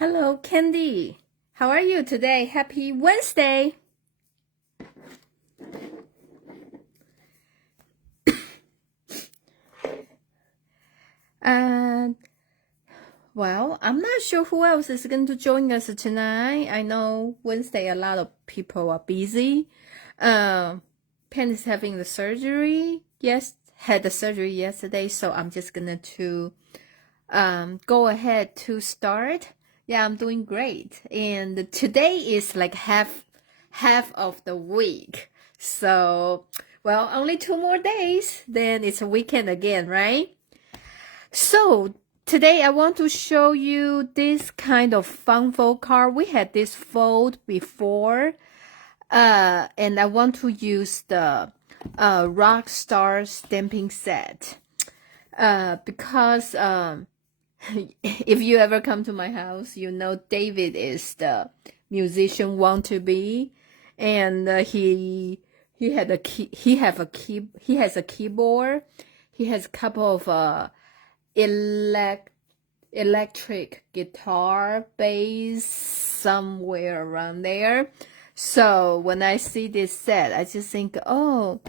Hello, Candy. How are you today? Happy Wednesday. And well, I'm not sure who else is going to join us tonight. I know Wednesday a lot of people are busy. Pen is having the surgery. Yes, had the surgery yesterday, so I'm just gonna to go ahead to start. Yeah, I'm doing great. And today is like half of the week. So, well, only 2 more days, then it's a weekend again, right? So, today I want to show you this kind of fun fold card. We had this fold before. And I want to use the Rockstar stamping set. Because if you ever come to my house, you know David is the musician want to be, and he has a keyboard. He has a couple of electric guitar, bass somewhere around there. So when I see this set, I just think, oh,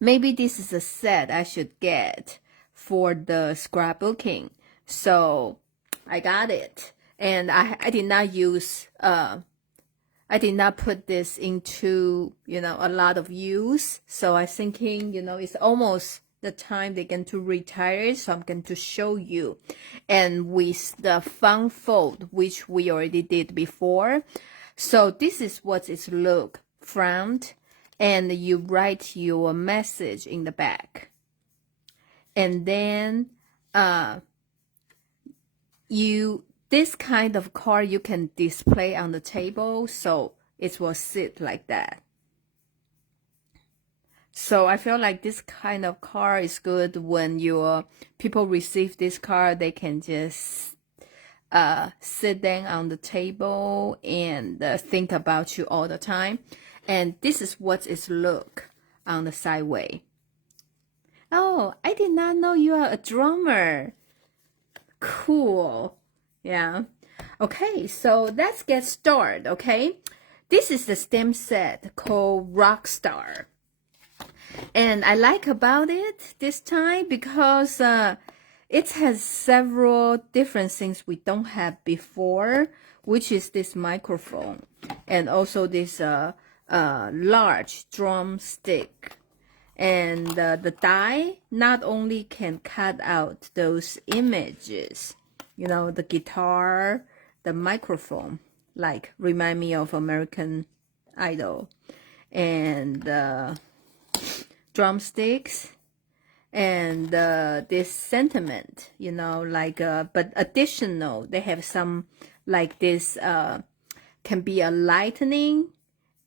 maybe this is a set I should get for the scrapbooking. So I got it, and I did not use I did not put this into a lot of use. So I thinking it's almost the time they're going to retire, so I'm going to show you. And with the fun fold, which we already did before. So this is what it look front, and you write your message in the back. And then this kind of card you can display on the table, so it will sit like that. So I feel like this kind of card is good when your people receive this card, they can just sit down on the table and think about you all the time. And this is what it look on the sideway. Oh, I did not know you are a drummer. Cool. Yeah. Okay, so let's get started, okay? This is the stamp set called Rockstar. And I like about it this time because it has several different things we don't have before, which is this microphone and also this large drumstick. And the die not only can cut out those images, the guitar, the microphone, like remind me of American Idol, and drumsticks, and this sentiment, but additional, they have some like this, can be a lightning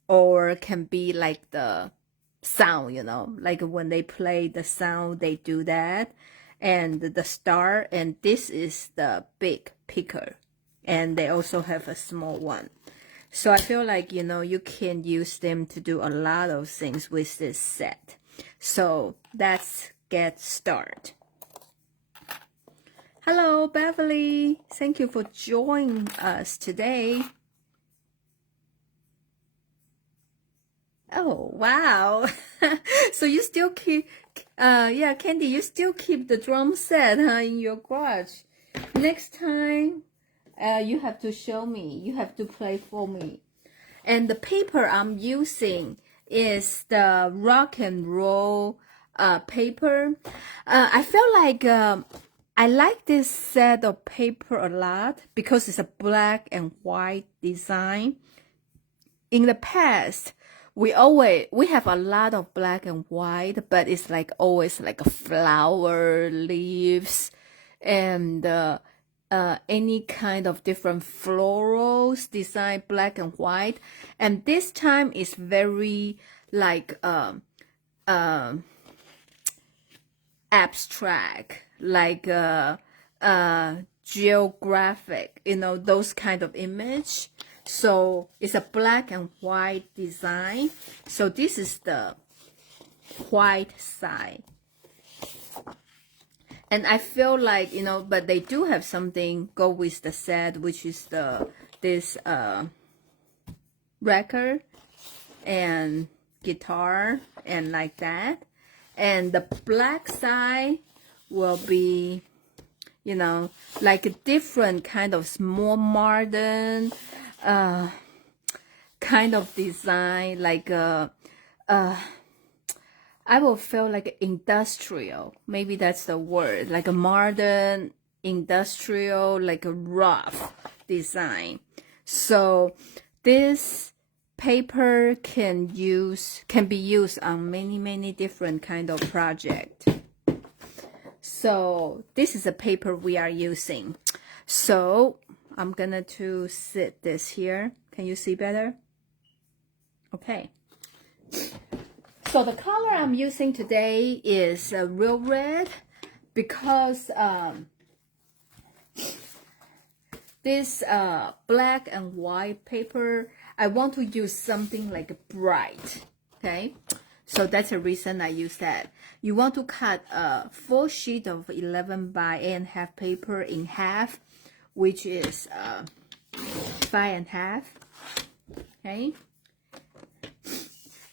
or can be like the sound, like when they play the sound, they do that, and the star, and this is the big picker, and they also have a small one. So I feel like you can use them to do a lot of things with this set. So let's get started. Hello, Beverly. Thank you for joining us today. Oh, wow. So you still keep, yeah, Candy, you still keep the drum set in your garage. Next time, you have to show me. You have to play for me. And the paper I'm using is the rock and roll paper. I feel like I like this set of paper a lot because it's a black and white design. In the past, we have a lot of black and white, but it's like always like a flower, leaves, and any kind of different florals design, black and white. And this time is very like abstract, like geographic, those kind of image. So it's a black and white design. So this is the white side. And I feel like, you know, but they do have something go with the set, which is this record and guitar and like that. And the black side will be, you know, like a different kind of more modern kind of design, like I will feel like industrial, maybe that's the word, like a modern industrial, like a rough design. So this paper can be used on many different kind of project. So this is a paper we are using. So I'm gonna to sit this here. Can you see better? Okay. So the color I'm using today is real red because this black and white paper, I want to use something like bright, okay? So that's the reason I use that. You want to cut a full sheet of 11 by 8.5 paper in half, which is 5.5, okay?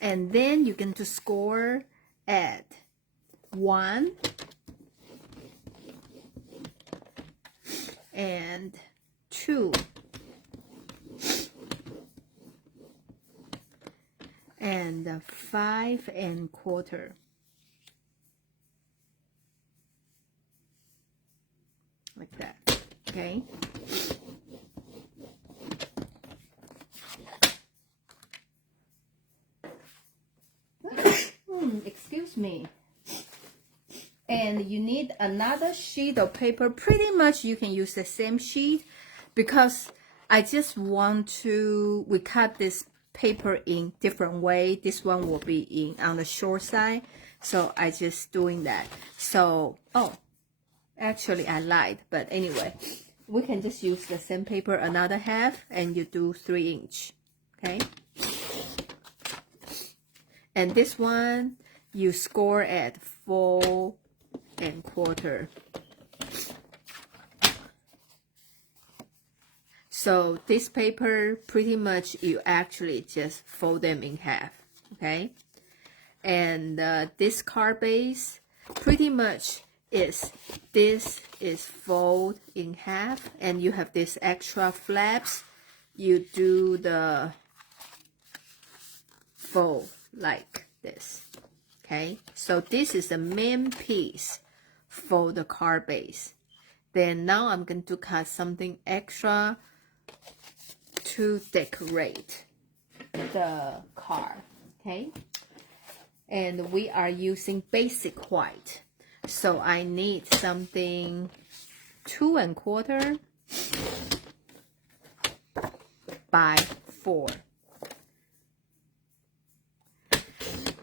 And then you can to score at 1 and 2 and 5.25, like that, okay? Excuse me. And you need another sheet of paper. Pretty much you can use the same sheet because I just want to, we cut this paper in different way. This one will be in on the short side. So I just doing that. So, oh, actually I lied. But anyway, we can just use the same paper, another half, and you do 3 inch. Okay. And this one, you score at 4.25. So this paper, pretty much you actually just fold them in half, okay? And this card base, pretty much this is fold in half, and you have this extra flaps. You do the fold like this, okay? So this is the main piece for the card base. Then now I'm going to cut something extra to decorate the card, okay? And we are using basic white, so I need something 2.25 by 4.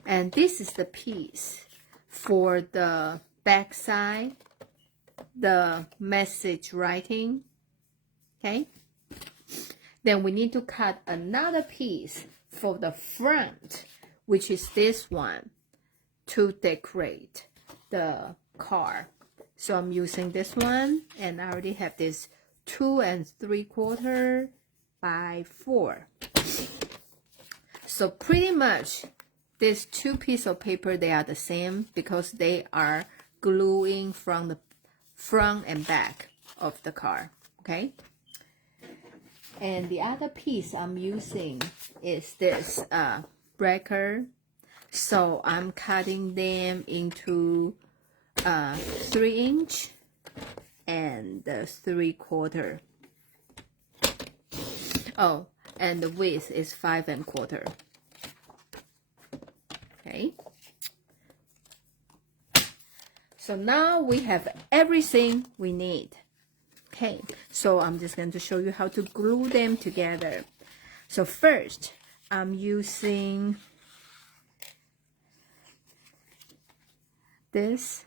And this is the piece for the back side, the message writing, okay? Then we need to cut another piece for the front, which is this one, to decorate the card. So I'm using this one, and I already have this 2.75 by 4. So pretty much these two pieces of paper, they are the same because they are gluing from the front and back of the card, okay? And the other piece I'm using is this breaker. So I'm cutting them into 3 inch and 3/4. Oh, and the width is 5.25. Okay. So now we have everything we need. Okay, so I'm just going to show you how to glue them together. So first, I'm using this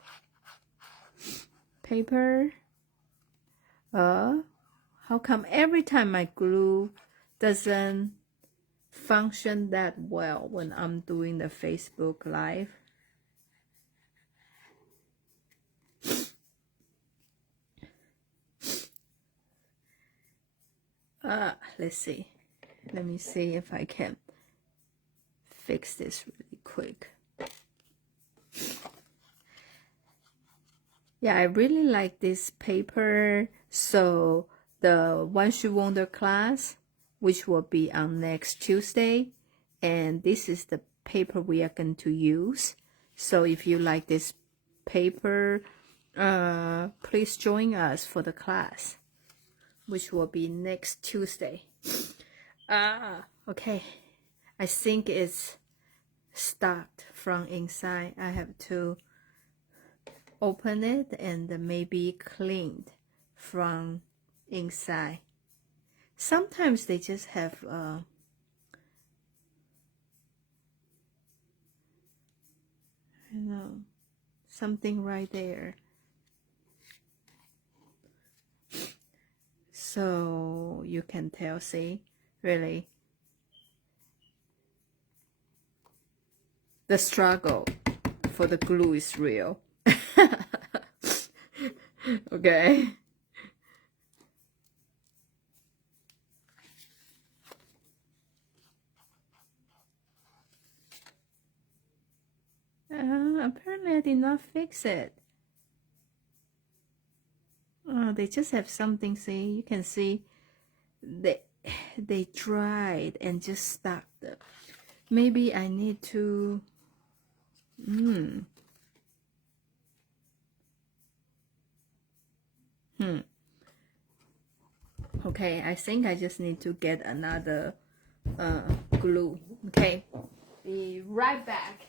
paper. How come every time my glue doesn't function that well when I'm doing the Facebook Live? Let's see. Let me see if I can fix this really quick. Yeah, I really like this paper. So the One Shoe Wonder class, which will be on next Tuesday, and this is the paper we are going to use. So if you like this paper, please join us for the class, which will be next Tuesday. Okay. I think it's stuck from inside. I have to open it and maybe cleaned from inside. Sometimes they just have you know, something right there. So you can tell, see, really the struggle for the glue is real. Okay. Apparently I did not fix it. They just have something, see, you can see they dried and just stuck. Maybe I need to okay, I think I just need to get another glue. Okay, be right back.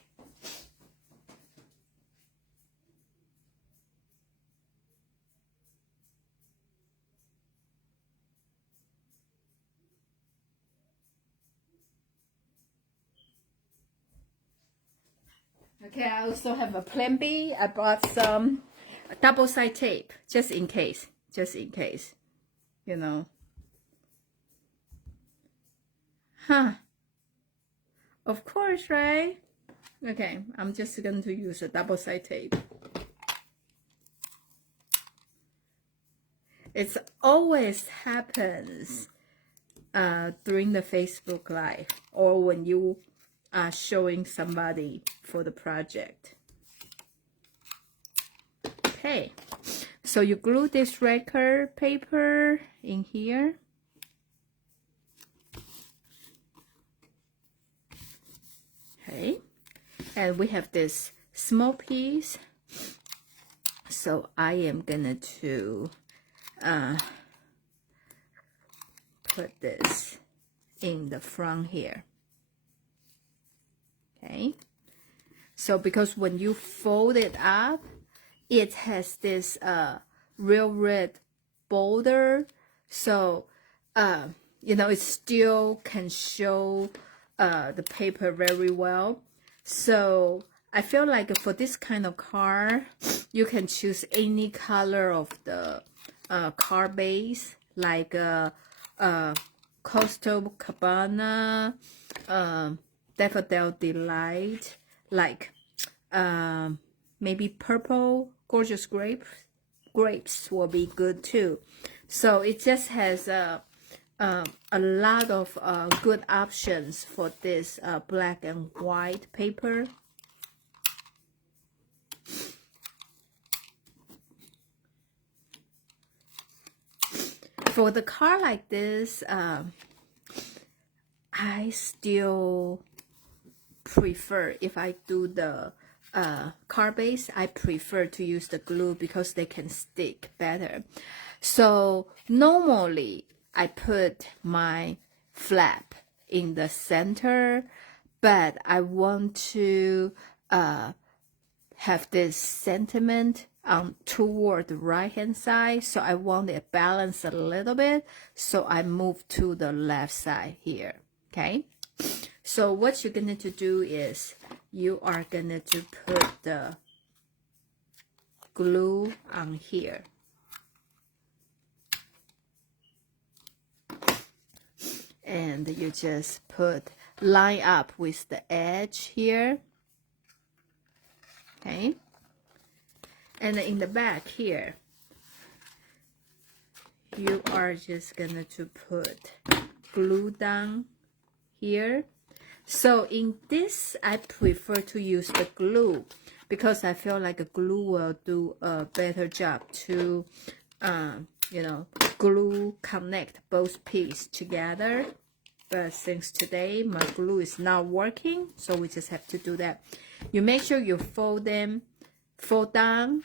Okay, I also have a plan B. I bought some double-side tape just in case, you know. Of course, right? Okay, I'm just going to use a double-side tape. It always happens during the Facebook Live or when you are showing somebody for the project. Okay, so you glue this record paper in here. Okay, and we have this small piece. So I am gonna to put this in the front here. Okay, so because when you fold it up, it has this real red border, so you know, it still can show the paper very well. So I feel like for this kind of card, you can choose any color of the card base, like Coastal Cabana, Daffodil Delight, like maybe purple gorgeous grapes will be good too. So it just has a lot of good options for this black and white paper. For the card like this, I still prefer, if I do the card base, I prefer to use the glue because they can stick better. So normally I put my flap in the center, but I want to have this sentiment toward the right hand side, so I want it balanced a little bit, so I move to the left side here. Okay, so what you're going to do is you are going to put the glue on here. And you just put line up with the edge here. Okay, and in the back here, you are just gonna to put glue down here. So in this, I prefer to use the glue because I feel like a glue will do a better job to, you know, glue connect both pieces together. But since today my glue is not working, so we just have to do that. You make sure you fold them, fold down,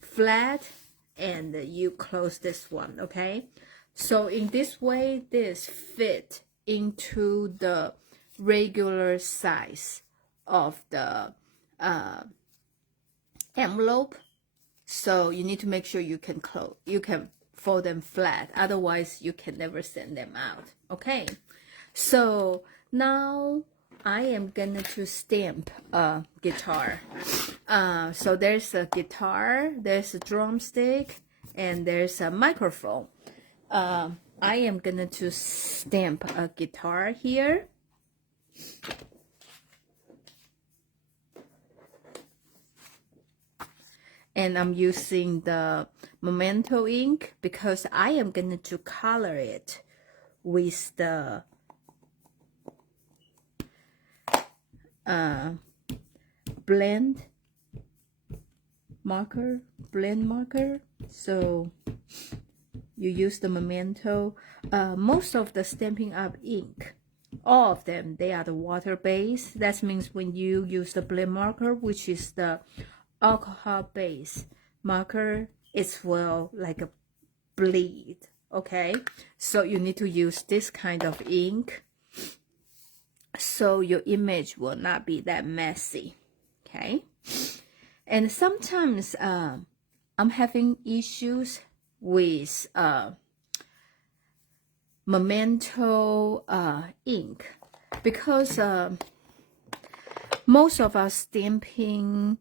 flat, and you close this one, okay? So in this way, this fit into the regular size of the envelope. So you need to make sure you can close, you can fold them flat, otherwise you can never send them out, okay? So now I am gonna to stamp a guitar. So there's a guitar, there's a drumstick, and there's a microphone. I am gonna to stamp a guitar here. And I'm using the Memento ink because I am going to color it with the blend marker. So you use the Memento. Most of the Stampin' Up ink, all of them, they are the water-based. That means when you use the blend marker, which is the alcohol-based marker, it will like a bleed, okay? So you need to use this kind of ink so your image will not be that messy, okay? And sometimes I'm having issues with Memento ink because most of our Stampin'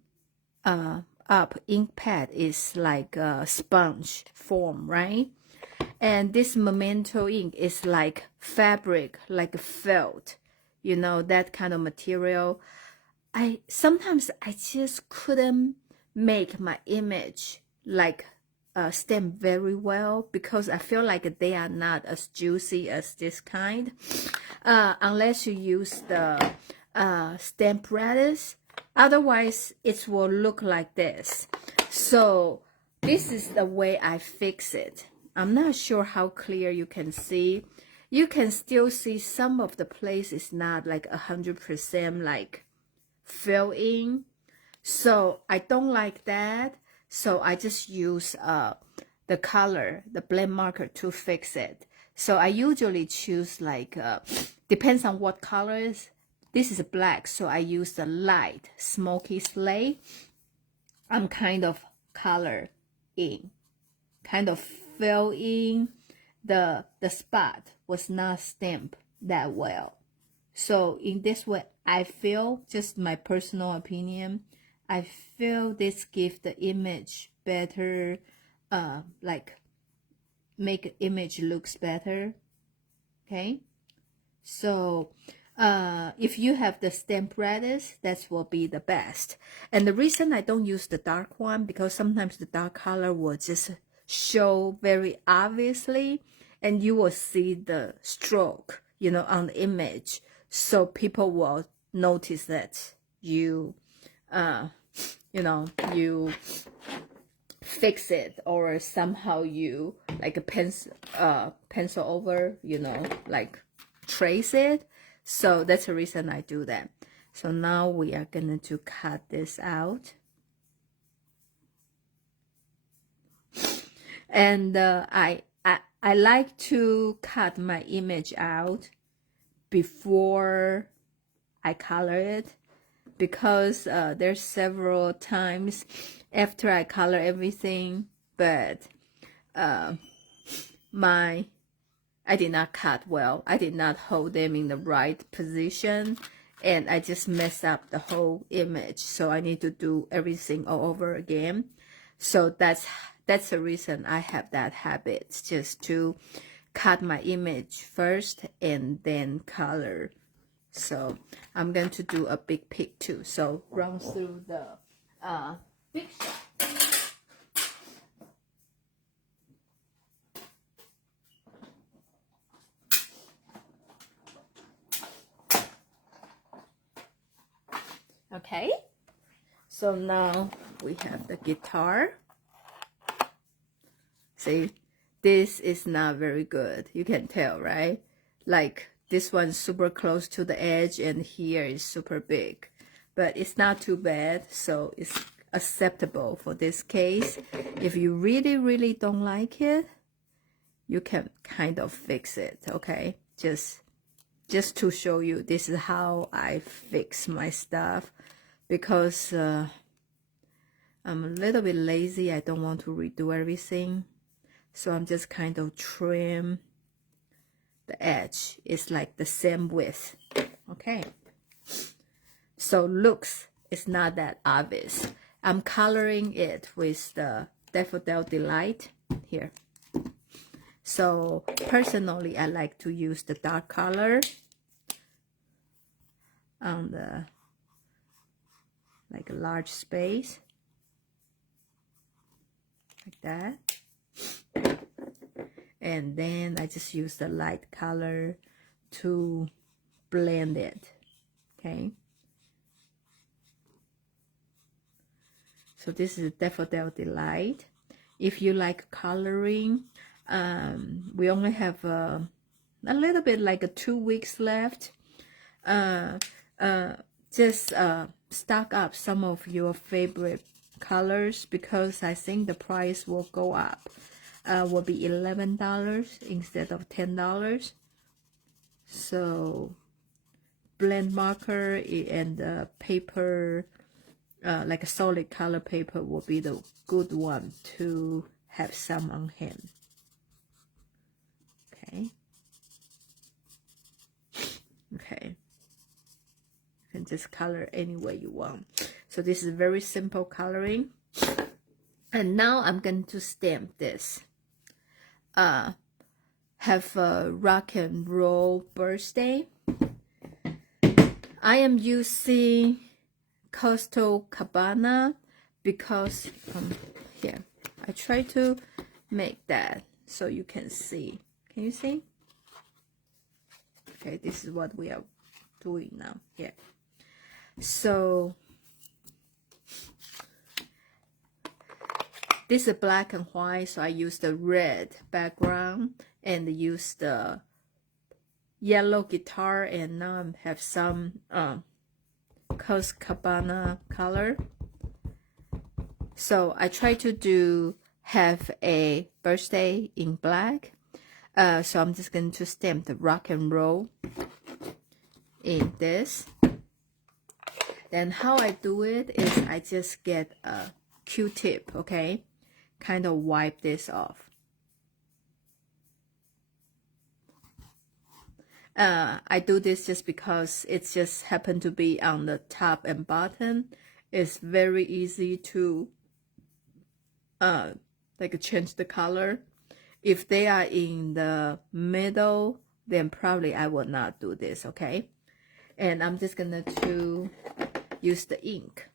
Up ink pad is like a sponge form, right? And this Memento ink is like fabric, like felt, you know, that kind of material. Sometimes I just couldn't make my image like stamp very well because I feel like they are not as juicy as this kind, unless you use the stamp radius. Otherwise, it will look like this. So this is the way I fix it. I'm not sure how clear you can see. You can still see some of the place is not like 100% like fill in. So I don't like that. So I just use the color, the blend marker to fix it. So I usually choose like, depends on what colors. This is black, so I use the light smoky slate. I'm kind of color in, kind of fill in the spot was not stamped that well. So in this way, I feel, just my personal opinion, I feel this gives the image better, like make image looks better, okay? So if you have the stamp radius, that will be the best. And the reason I don't use the dark one, because sometimes the dark color will just show very obviously, and you will see the stroke, you know, on the image. So people will notice that you, you know, you fix it, or somehow you like a pencil over, you know, like trace it. So that's the reason I do that. So now we are going to cut this out. And I like to cut my image out before I color it, because there's several times after I color everything, but I did not cut well. I did not hold them in the right position, and I just messed up the whole image. So I need to do everything all over again. So that's the reason I have that habit, just to cut my image first and then color. So I'm going to do a big pick too. So run through the big shot. Okay, so now we have the guitar. See, this is not very good. You can tell, right? Like this one's super close to the edge and here is super big. But it's not too bad, so it's acceptable for this case. If you really, really don't like it, you can kind of fix it, okay? Just to show you, this is how I fix my stuff, because I'm a little bit lazy. I don't want to redo everything. So I'm just kind of trim the edge. It's like the same width, okay? So looks, it's not that obvious. I'm coloring it with the Daffodil Delight here. So personally, I like to use the dark color on the like a large space, like that. And then I just use the light color to blend it, okay? So this is Daffodil Delight. If you like coloring, we only have a little bit like 2 weeks left. Just stock up some of your favorite colors, because I think the price will go up. Will be $11 instead of $10. So blend marker and paper, like a solid color paper, will be the good one to have some on hand. Okay. Okay. You can just color any way you want. So this is very simple coloring. And now I'm going to stamp this. Have a rock and roll birthday. I am using Coastal Cabana because here I try to make that so you can see. Can you see? Okay, this is what we are doing now here. So this is black and white, so I use the red background and use the yellow guitar, and now I have some Coastal Cabana color. So I try to have a birthday in black. So I'm just going to stamp the rock and roll in this. Then how I do it is I just get a Q-tip, okay? Kind of wipe this off. I do this just because it just happened to be on the top and bottom. It's very easy to like change the color. If they are in the middle, then probably I will not do this, okay? And I'm just gonna to use the ink,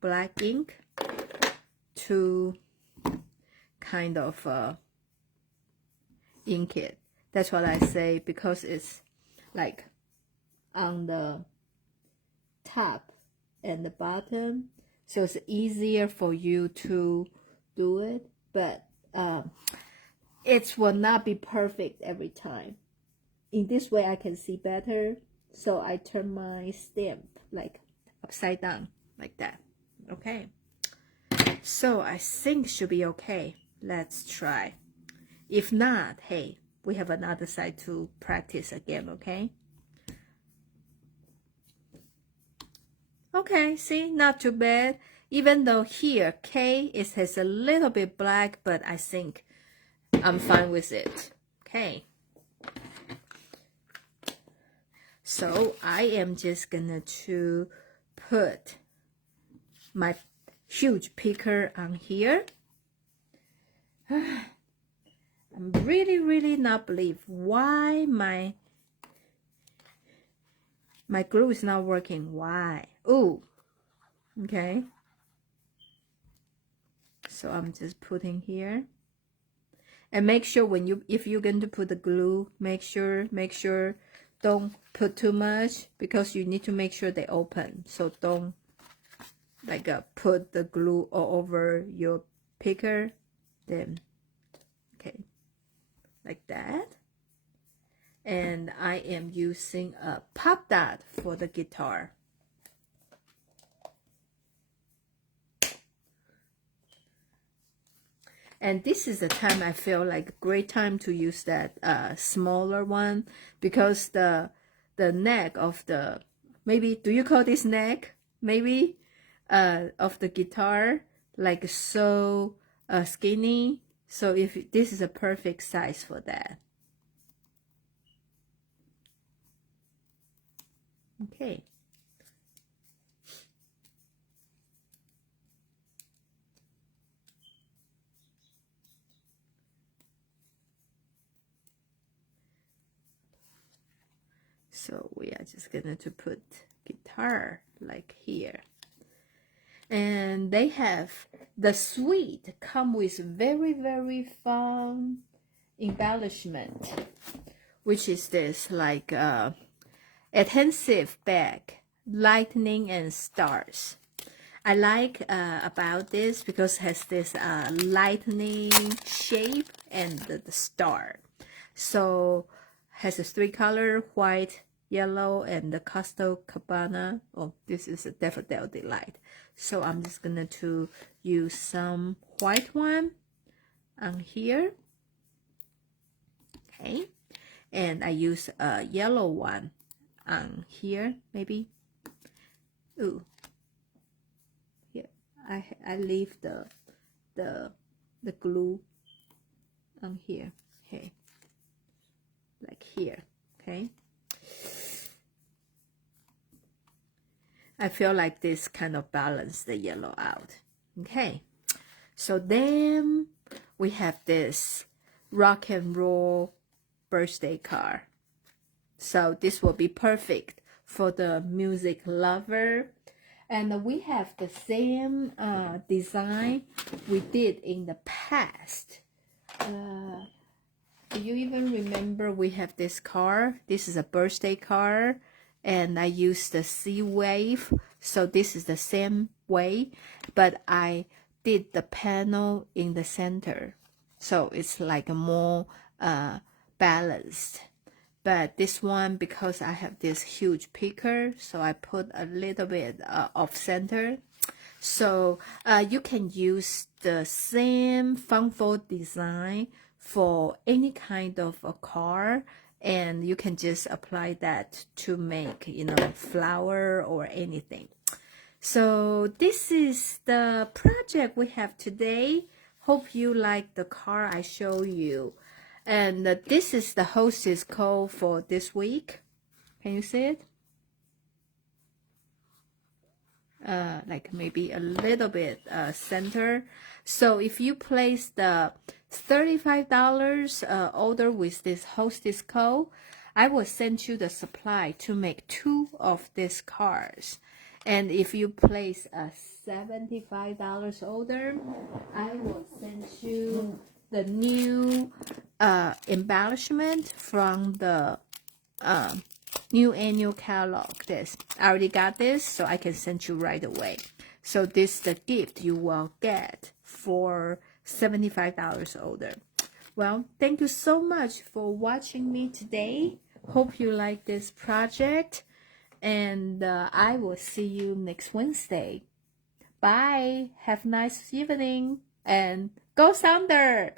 black ink, to kind of ink it. That's what I say, because it's like on the top and the bottom, so it's easier for you to do it, but it will not be perfect every time. In this way I can see better, so I turn my stamp like upside down like that. Okay, so I think should be okay. Let's try. If not, hey, we have another side to practice again, okay? Okay, see, not too bad. Even though here K has a little bit black, but I think I'm fine with it. Okay. So I am just gonna to put my huge picker on here. I'm really not believe why my glue is not working. Why? Ooh. Okay. So I'm just putting here. And make sure when if you're going to put the glue, make sure don't put too much because you need to make sure they open. So don't like put the glue all over your picker. Then, okay, like that. And I am using a pop dot for the guitar. And this is the time I feel like a great time to use that smaller one, because the neck of the, maybe, do you call this neck? Maybe of the guitar, like so skinny. So if this is a perfect size for that. Okay. So we are just gonna to put guitar like here. And they have the suite come with very, very fun embellishment, which is this like adhesive bag, lightning and stars. I like about this because it has this lightning shape and the star. So has a 3 color, white, yellow, and the Costa Cabana. Oh, this is a Daffodil Delight. So I'm just gonna to use some white one on here. Okay, and I use a yellow one on here, maybe. Ooh, yeah, I leave the glue on here. Okay, like here. Okay, I feel like this kind of balance the yellow out. Okay, so then we have this rock and roll birthday card. So this will be perfect for the music lover. And we have the same design we did in the past. Do you even remember we have this card? This is a birthday card, and I used the C wave. So this is the same way, but I did the panel in the center. So it's like a more balanced. But this one, because I have this huge picker, so I put a little bit off center. So you can use the same fold design for any kind of a car, and you can just apply that to make, you know, flower or anything. So this is the project we have today. Hope you like the car I show you. And this is the hostess code for this week. Can you see it? Like maybe a little bit center. So if you place the $35 order with this hostess code, I will send you the supply to make 2 of these cards. And if you place a $75 order, I will send you the new embellishment from the new annual catalog. This I already got this, so I can send you right away. So this is the gift you will get for $75 order. Well, thank you so much for watching me today. Hope you like this project, and I will see you next Wednesday. Bye. Have a nice evening, and go Thunder!